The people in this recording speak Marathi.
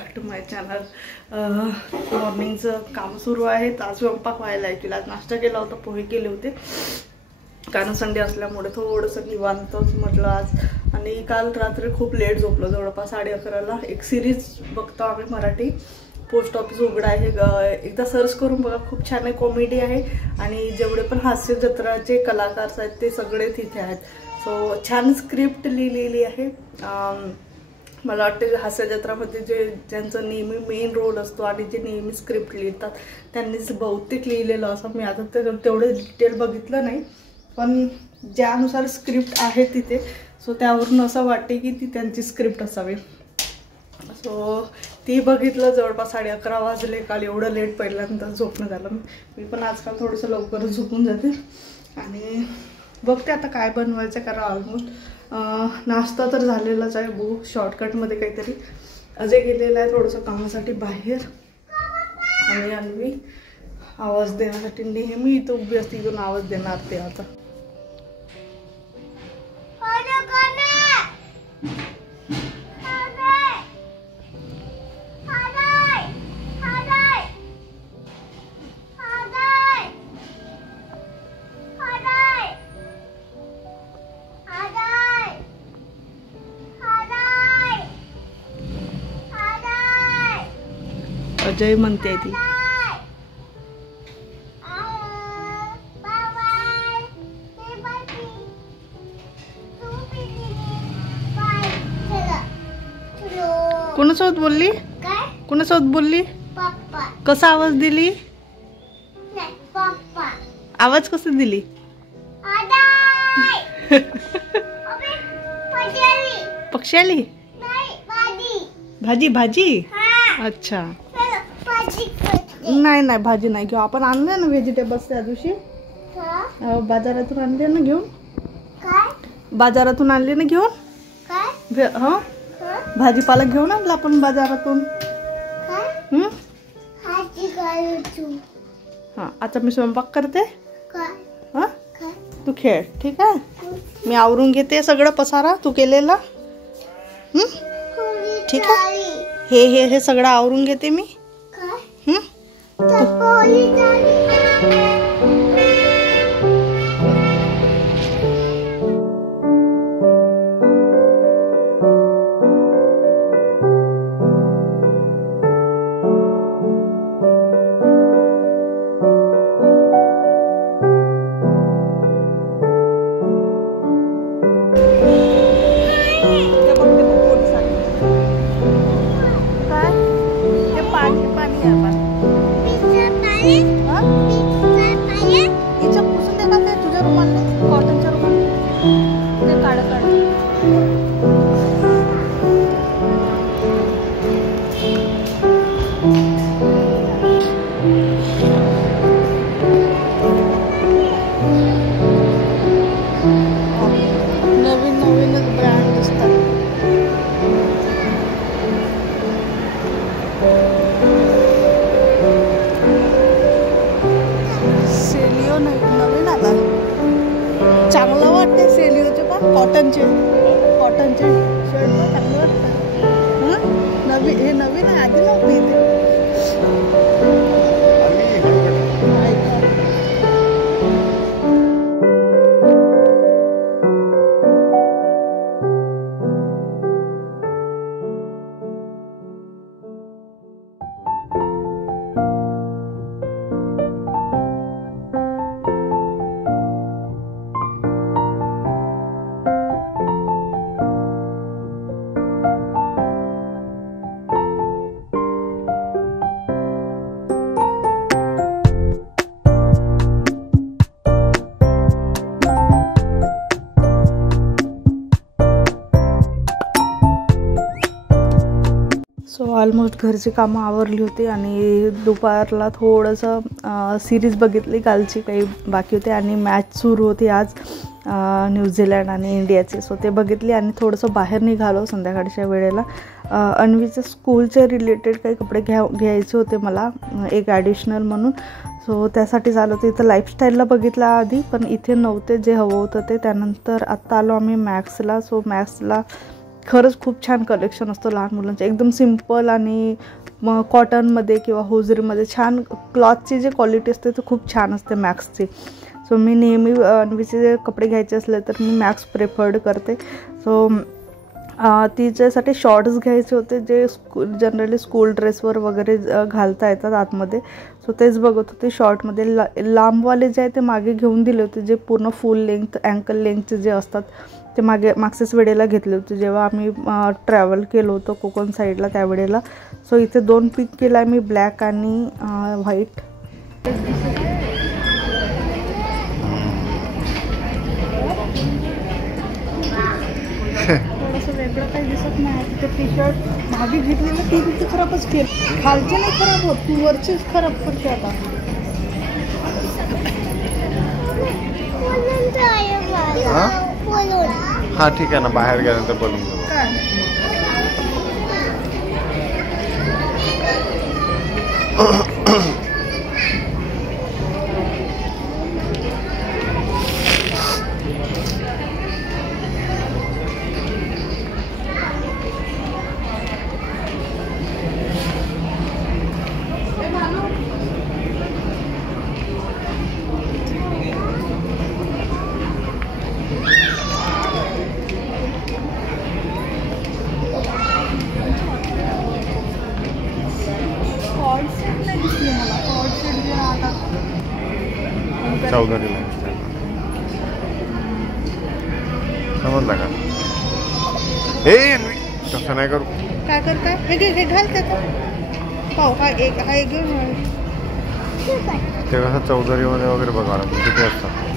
Back to my channel. मॉर्निंगचं काम सुरू आहे। आज स्वयंपाक व्हायला आहे। आज नाश्ता केला होता, पोहे केले होते, कारण संडे असल्यामुळे थोडंसं निवांतच म्हटलं आज। आणि काल रात्री खूप लेट झोपलो, जवळपास 11:30ला। एक सिरीज बघतो आम्ही मराठी, पोस्ट ऑफिस उघडा आहे, एकदा सर्च करून बघा, खूप छान आहे, कॉमेडी आहे आणि जेवढे पण हास्य जत्राचे कलाकार आहेत ते सगळे तिथे आहेत। सो छान स्क्रिप्ट लिहिलेली आहे। मला वाटते हास्य जत्रामध्ये ज्यांचा नेहमी मेन रोल असतो आणि जे नेहमी स्क्रिप्ट लिहितात त्यांनीच बहुतेक लिहिलेलं असं। मी आता तेवढं डिटेल बघितलं नाही, पण ज्यानुसार स्क्रिप्ट आहे तिथे, सो त्यावरून असं वाटते की ती त्यांची स्क्रिप्ट असावी। सो ती बघितलं, जवळपास 11:30 वाजले। काल एवढं लेट पहिल्यांदा झोपणं झालं। मी पण आजकाल थोडंसं लवकरच झोपून जाते आणि बघते आता काय बनवायचं, कारण ऑलमोस्ट नाश्ता तर झालेलाच आहे। बघू शॉर्टकटमध्ये काहीतरी। अजय गेलेला आहे थोडंसं कामासाठी बाहेर, आणि अन्वी आवाज देण्यासाठी नेहमी इथं उभी असते, इथून आवाज देणार ते आता। अजय म्हणते ती। कोणासोबत बोलली? कोणासोबत बोलली? कसा आवाज दिली? आवाज कसा दिली? पक्षी आली? भाजी भाजी? अच्छा, नाही नाही भाजी नाही घेऊ आपण। आणले ना व्हेजिटेबल्स त्या दिवशी, बाजारातून आणले ना घेऊन। बाजारातून आणले ना घेऊन। हा, भाजीपाला घेऊन आणला आपण बाजारातून। हा, आता मी स्वयंपाक करते। हा, तू खेळ, ठीक आहे? मी आवरून घेते सगळं पसारा तू केलेला। ठीक आहे, हे सगळं आवरून घेते मी। चांगलं वाटते सेलिओचे, पण कॉटनचे शर्ट चांगले वाटतात। नवीन, हे नवीन आहे, आधी नव्हते इथे। सो ऑलमोस्ट घरची कामं आवरली होती आणि दुपारला थोडंसं सिरीज बघितली, कालची काही बाकी होते आणि मॅच सुरू होती आज न्यूझीलंड आणि इंडियाची। सो ते बघितली आणि थोडंसं बाहेर निघालो संध्याकाळच्या वेळेला। अन्वीच्या स्कूलचे रिलेटेड काही कपडे घ्यायचे होते मला, एक ॲडिशनल म्हणून। सो त्यासाठी झालं होतं। इथं लाईफस्टाईलला बघितलं आधी, पण इथे नव्हते जे हवं होतं ते। त्यानंतर आत्ता आलो आम्ही मॅक्सला। सो मॅक्सला खरंच खूप छान कलेक्शन असतं लहान मुलांचं, एकदम सिम्पल आणि मग कॉटनमध्ये किंवा होजरीमध्ये छान क्लॉथची जी क्वालिटी असते ती खूप छान असते मॅक्सची. सो मी नेहमी अन्वीचे जे कपडे घ्यायचे असले तर मी मॅक्स प्रेफर्ड करते. सो तिच्यासाठी शॉर्ट्स घ्यायचे होते जे जनरली स्कूल ड्रेसवर वगैरे घालता येतात आतमध्ये. सो तेच बघत होते शॉर्टमध्ये. लांबवाले जे आहे ते मागे घेऊन दिले होते, जे पूर्ण फुल लेंथ अँकल लेंथचे जे असतात ते मागच्याच वेळेला घेतले होते जेव्हा आम्ही ट्रॅव्हल केलो होतो कोकण साईडला त्यावेळेला. सो इथे 2 पिक केला आहे मी, ब्लॅक आणि व्हाईट. थोडंसं वेगळं काही दिसत नाही. तिथे टी शर्ट मागे घेतलेलं ती खराबच केलं, खालचे नाही खराब होत, ती वरचीच खराब पडते आता. हा ठीक आहे ना, बाहेर गेल्यानंतर बोलून घेऊ. चौधरीला समजला का? तसं नाही करू. काय करताय? हे घाल त्याचा पाव. हा एक घेऊन ते कसं चौधरीमध्ये वगैरे बघा किती असतात.